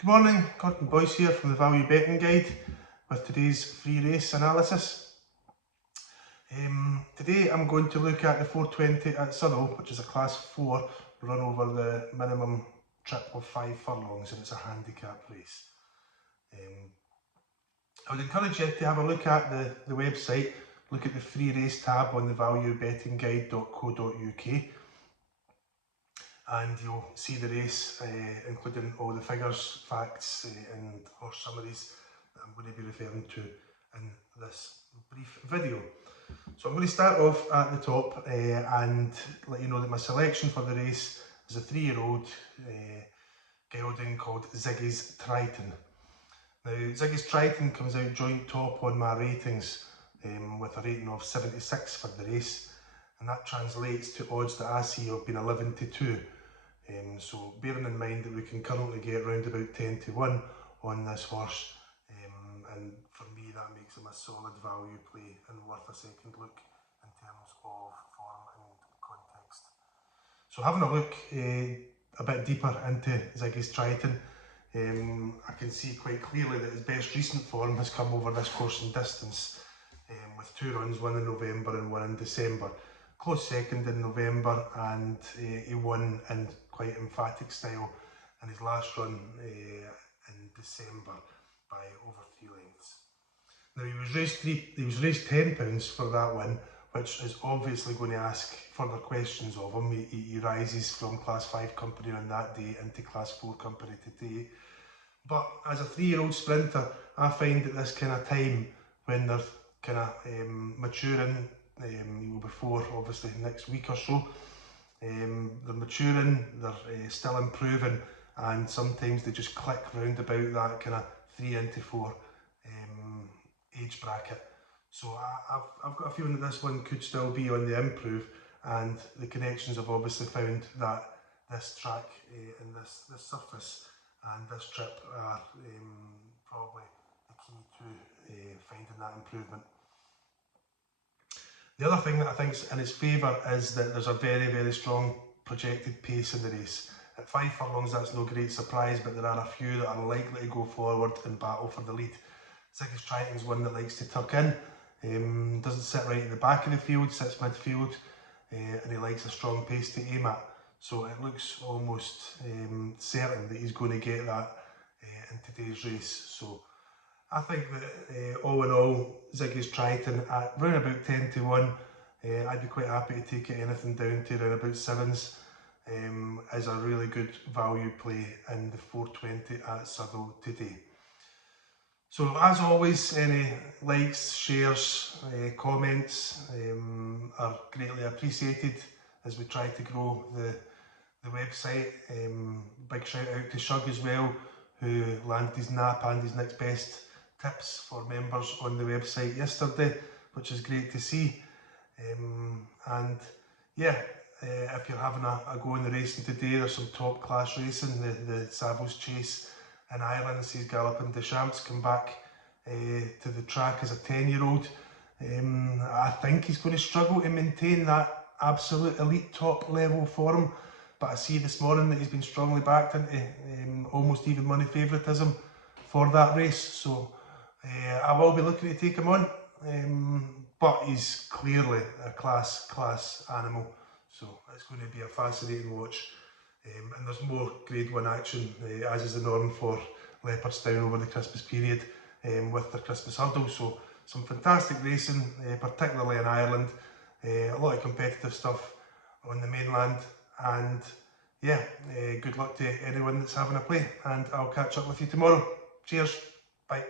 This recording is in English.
Good morning, Gordon Boyce here from the Value Betting Guide with today's free race analysis. Today I'm going to look at the 420 at Southwell, which is a class 4 run over the minimum trip of 5 furlongs, and it's a handicap race. I would encourage you to have a look at the website, look at the free race tab on the valuebettingguide.co.uk. and you'll see the race, including all the figures, facts and horse summaries that I'm going to be referring to in this brief video. So I'm going to start off at the top and let you know that my selection for the race is a 3-year-old gelding called Ziggy's Triton. Now Ziggy's Triton comes out joint top on my ratings with a rating of 76 for the race, and that translates to odds that I see of being 11 to 2. So bearing in mind that we can currently get around about 10 to 1 on this horse, and for me that makes him a solid value play and worth a second look in terms of form and context. So having a look a bit deeper into Ziggy's Triton, I can see quite clearly that his best recent form has come over this course and distance, with 2 runs, one in November and one in December. Close second in November, and he won in quite emphatic style in his last run in December by over 3 lengths. Now he was raised £10 for that win, which is obviously going to ask further questions of him. He rises from Class 5 company on that day into Class 4 company today. But as a 3-year-old sprinter, I find at this kind of time, when they're kind of maturing, before obviously next week or so, they're maturing, they're still improving, and sometimes they just click round about that kind of 3 into 4 age bracket. So I've got a feeling that this one could still be on the improve, and the connections have obviously found that this track and this surface and this trip are probably the key to finding that improvement. The other thing that I think is in his favour is that there's a very strong projected pace in the race. At 5 furlongs that's no great surprise, but there are a few that are likely to go forward and battle for the lead. Ziggy's Triton's one that likes to tuck in, doesn't sit right at the back of the field, sits midfield, and he likes a strong pace to aim at. So it looks almost certain that he's going to get that in today's race. So I think that all in all, Ziggy's Triton at round about 10 to 1, I'd be quite happy to take it anything down to round about 7s, is a really good value play in the 420 at Southwell today. So as always, any likes, shares, comments are greatly appreciated as we try to grow the website. Big shout out to Shug as well, who landed his nap and his next best tips for members on the website yesterday, which is great to see. And yeah, if you're having a go in the racing today, there's some top class racing. The Savills Chase in Ireland sees Galloping Deschamps come back to the track as a 10-year-old. I think he's going to struggle to maintain that absolute elite top level form, but I see this morning that he's been strongly backed into almost even money favouritism for that race. So I will be looking to take him on, but he's clearly a class animal, so it's going to be a fascinating watch. And there's more Grade 1 action, as is the norm for Leopardstown over the Christmas period with their Christmas hurdle. So some fantastic racing, particularly in Ireland, a lot of competitive stuff on the mainland, and yeah, good luck to anyone that's having a play, and I'll catch up with you tomorrow. Cheers, bye.